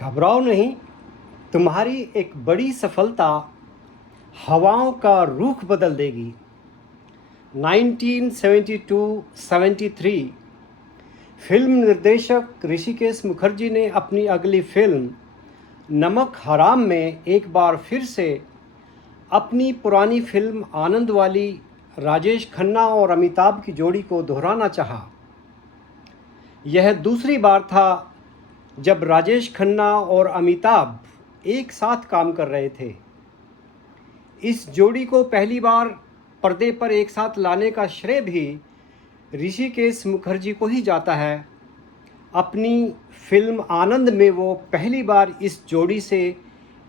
घबराओ नहीं। तुम्हारी एक बड़ी सफलता हवाओं का रुख बदल देगी। 1972-73 फिल्म निर्देशक ऋषिकेश मुखर्जी ने अपनी अगली फिल्म नमक हराम में एक बार फिर से अपनी पुरानी फिल्म आनंद वाली राजेश खन्ना और अमिताभ की जोड़ी को दोहराना चाहा। यह दूसरी बार था जब राजेश खन्ना और अमिताभ एक साथ काम कर रहे थे। इस जोड़ी को पहली बार पर्दे पर एक साथ लाने का श्रेय भी ऋषिकेश मुखर्जी को ही जाता है। अपनी फिल्म आनंद में वो पहली बार इस जोड़ी से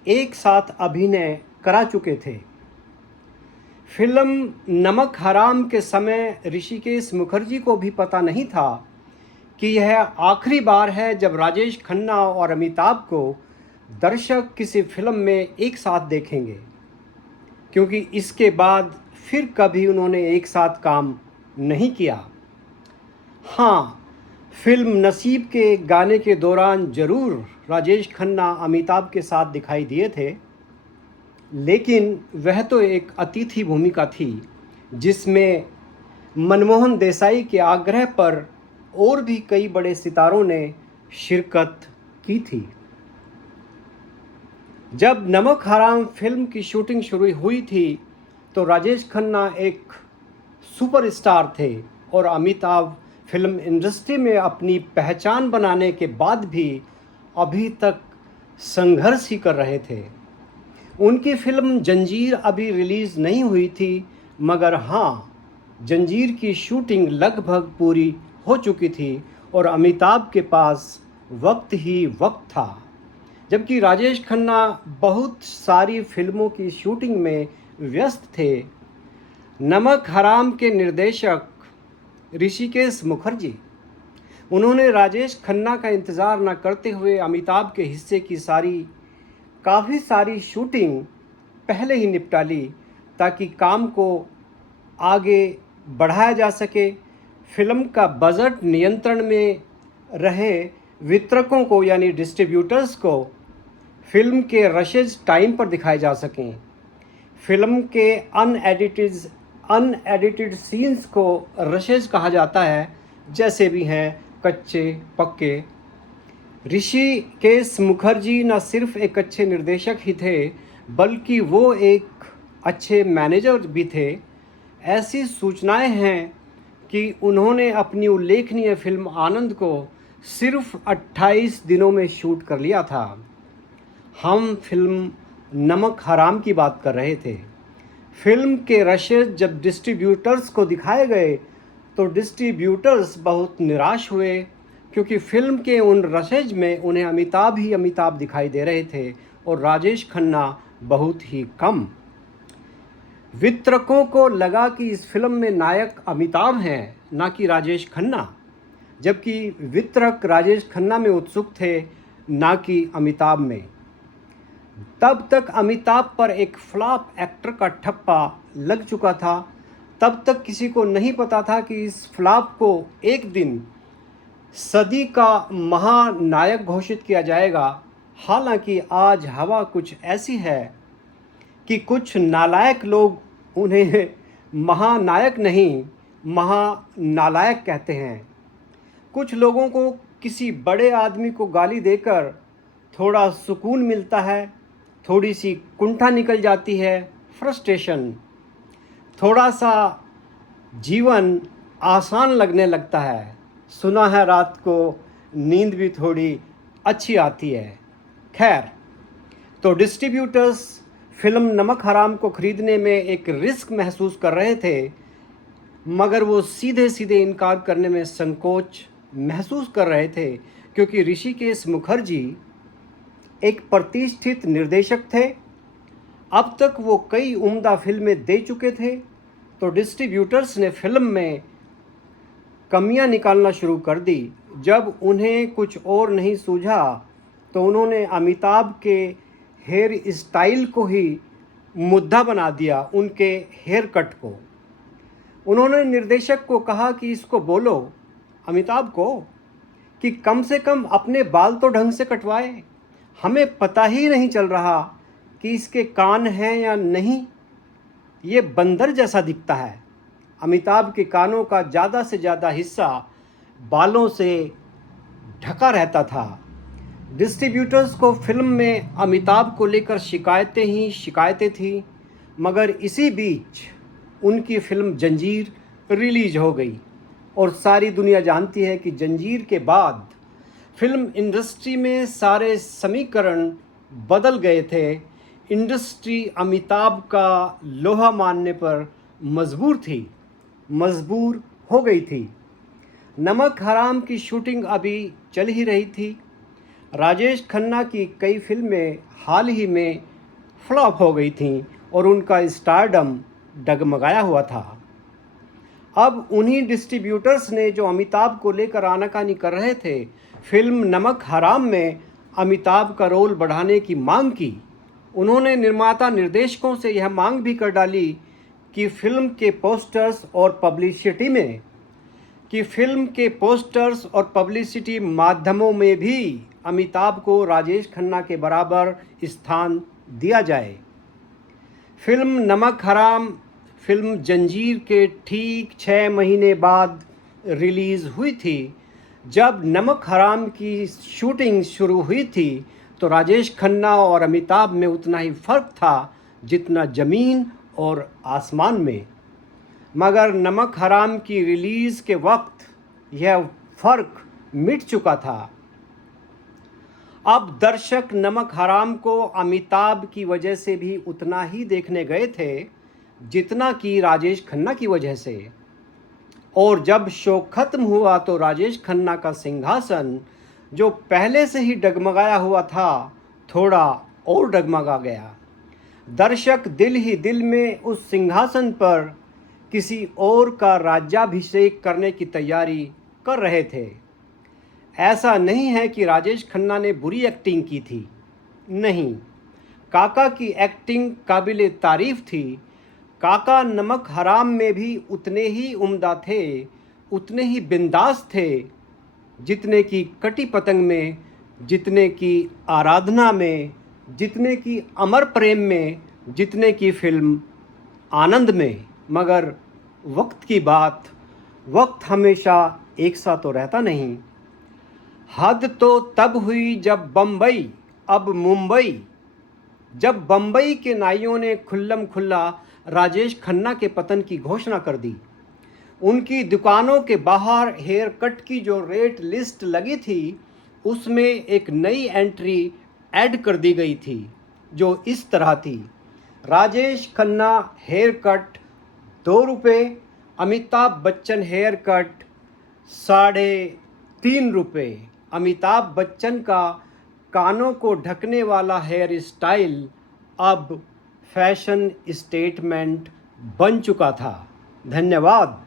एक साथ अभिनय करा चुके थे। फिल्म नमक हराम के समय ऋषिकेश मुखर्जी को भी पता नहीं था कि यह आखिरी बार है जब राजेश खन्ना और अमिताभ को दर्शक किसी फिल्म में एक साथ देखेंगे, क्योंकि इसके बाद फिर कभी उन्होंने एक साथ काम नहीं किया। हाँ, फिल्म नसीब के गाने के दौरान ज़रूर राजेश खन्ना अमिताभ के साथ दिखाई दिए थे, लेकिन वह तो एक अतिथि भूमिका थी जिसमें मनमोहन देसाई के आग्रह पर और भी कई बड़े सितारों ने शिरकत की थी। जब नमक हराम फिल्म की शूटिंग शुरू हुई थी तो राजेश खन्ना एक सुपरस्टार थे और अमिताभ फिल्म इंडस्ट्री में अपनी पहचान बनाने के बाद भी अभी तक संघर्ष ही कर रहे थे। उनकी फिल्म जंजीर अभी रिलीज़ नहीं हुई थी, मगर हाँ, जंजीर की शूटिंग लगभग पूरी हो चुकी थी और अमिताभ के पास वक्त ही वक्त था। जबकि राजेश खन्ना बहुत सारी फिल्मों की शूटिंग में व्यस्त थे। नमक हराम के निर्देशक ऋषिकेश मुखर्जी, उन्होंने राजेश खन्ना का इंतज़ार न करते हुए अमिताभ के हिस्से की काफ़ी सारी शूटिंग पहले ही निपटा ली ताकि काम को आगे बढ़ाया जा सके। फिल्म का बजट नियंत्रण में रहे वितरकों को यानी डिस्ट्रीब्यूटर्स को फिल्म के रशेज टाइम पर दिखाए जा सकें। फिल्म के अनएडिटेड सीन्स को रशेज कहा जाता है, जैसे भी हैं कच्चे पक्के। ऋषिकेश मुखर्जी न सिर्फ एक अच्छे निर्देशक ही थे, बल्कि वो एक अच्छे मैनेजर भी थे। ऐसी सूचनाएं हैं कि उन्होंने अपनी उल्लेखनीय फिल्म आनंद को सिर्फ 28 दिनों में शूट कर लिया था। हम फिल्म नमक हराम की बात कर रहे थे। फिल्म के रशेज जब डिस्ट्रीब्यूटर्स को दिखाए गए तो डिस्ट्रीब्यूटर्स बहुत निराश हुए, क्योंकि फिल्म के उन रशेज में उन्हें अमिताभ ही अमिताभ दिखाई दे रहे थे और राजेश खन्ना बहुत ही कम। वितरकों को लगा कि इस फिल्म में नायक अमिताभ हैं, ना कि राजेश खन्ना, जबकि वितरक राजेश खन्ना में उत्सुक थे, ना कि अमिताभ में। तब तक अमिताभ पर एक फ्लॉप एक्टर का ठप्पा लग चुका था। तब तक किसी को नहीं पता था कि इस फ्लॉप को एक दिन सदी का महानायक घोषित किया जाएगा। हालांकि आज हवा कुछ ऐसी है कि कुछ नालायक लोग उन्हें महानायक नहीं, महानालायक कहते हैं। कुछ लोगों को किसी बड़े आदमी को गाली देकर थोड़ा सुकून मिलता है, थोड़ी सी कुंठा निकल जाती है, फ्रस्ट्रेशन, थोड़ा सा जीवन आसान लगने लगता है। सुना है रात को नींद भी थोड़ी अच्छी आती है। खैर, तो डिस्ट्रीब्यूटर्स फिल्म नमक हराम को ख़रीदने में एक रिस्क महसूस कर रहे थे, मगर वो सीधे सीधे इनकार करने में संकोच महसूस कर रहे थे, क्योंकि ऋषिकेश मुखर्जी एक प्रतिष्ठित निर्देशक थे। अब तक वो कई उम्दा फिल्में दे चुके थे, तो डिस्ट्रीब्यूटर्स ने फिल्म में कमियां निकालना शुरू कर दी। जब उन्हें कुछ और नहीं सूझा तो उन्होंने अमिताभ के हेयर स्टाइल को ही मुद्दा बना दिया, उनके हेयर कट को। उन्होंने निर्देशक को कहा कि इसको बोलो अमिताभ को कि कम से कम अपने बाल तो ढंग से कटवाए, हमें पता ही नहीं चल रहा कि इसके कान हैं या नहीं। ये बंदर जैसा दिखता है। अमिताभ के कानों का ज़्यादा से ज़्यादा हिस्सा बालों से ढका रहता था। डिस्ट्रीब्यूटर्स को फिल्म में अमिताभ को लेकर शिकायतें ही शिकायतें थी, मगर इसी बीच उनकी फिल्म जंजीर रिलीज हो गई और सारी दुनिया जानती है कि जंजीर के बाद फिल्म इंडस्ट्री में सारे समीकरण बदल गए थे। इंडस्ट्री अमिताभ का लोहा मानने पर मजबूर हो गई थी। नमक हराम की शूटिंग अभी चल ही रही थी। राजेश खन्ना की कई फिल्में हाल ही में फ्लॉप हो गई थीं और उनका स्टारडम डगमगाया हुआ था। अब उन्हीं डिस्ट्रीब्यूटर्स ने जो अमिताभ को लेकर आनाकानी कर रहे थे, फिल्म नमक हराम में अमिताभ का रोल बढ़ाने की मांग की। उन्होंने निर्माता निर्देशकों से यह मांग भी कर डाली कि फिल्म के पोस्टर्स और पब्लिसिटी माध्यमों में भी अमिताभ को राजेश खन्ना के बराबर स्थान दिया जाए। फिल्म नमक हराम फिल्म जंजीर के ठीक 6 महीने बाद रिलीज़ हुई थी। जब नमक हराम की शूटिंग शुरू हुई थी तो राजेश खन्ना और अमिताभ में उतना ही फ़र्क था जितना ज़मीन और आसमान में। मगर नमक हराम की रिलीज़ के वक्त यह फ़र्क मिट चुका था। अब दर्शक नमक हराम को अमिताभ की वजह से भी उतना ही देखने गए थे जितना कि राजेश खन्ना की वजह से। और जब शो ख़त्म हुआ तो राजेश खन्ना का सिंहासन जो पहले से ही डगमगाया हुआ था, थोड़ा और डगमगा गया। दर्शक दिल ही दिल में उस सिंहासन पर किसी और का राज्याभिषेक करने की तैयारी कर रहे थे। ऐसा नहीं है कि राजेश खन्ना ने बुरी एक्टिंग की थी, नहीं, काका की एक्टिंग काबिले तारीफ़ थी। काका नमक हराम में भी उतने ही उम्दा थे, उतने ही बिंदास थे जितने की कटी पतंग में, जितने की आराधना में, जितने की अमर प्रेम में, जितने की फिल्म आनंद में। मगर वक्त की बात, वक्त हमेशा एक सा तो रहता नहीं। हद तो तब हुई जब बम्बई अब मुंबई, जब बम्बई के नाइयों ने खुल्लम खुल्ला राजेश खन्ना के पतन की घोषणा कर दी। उनकी दुकानों के बाहर हेयर कट की जो रेट लिस्ट लगी थी उसमें एक नई एंट्री ऐड कर दी गई थी जो इस तरह थी: राजेश खन्ना हेयर कट 2 रुपये, अमिताभ बच्चन हेयर कट 3.5 रुपये। अमिताभ बच्चन का कानों को ढकने वाला हेयर स्टाइल अब फैशन स्टेटमेंट बन चुका था। धन्यवाद।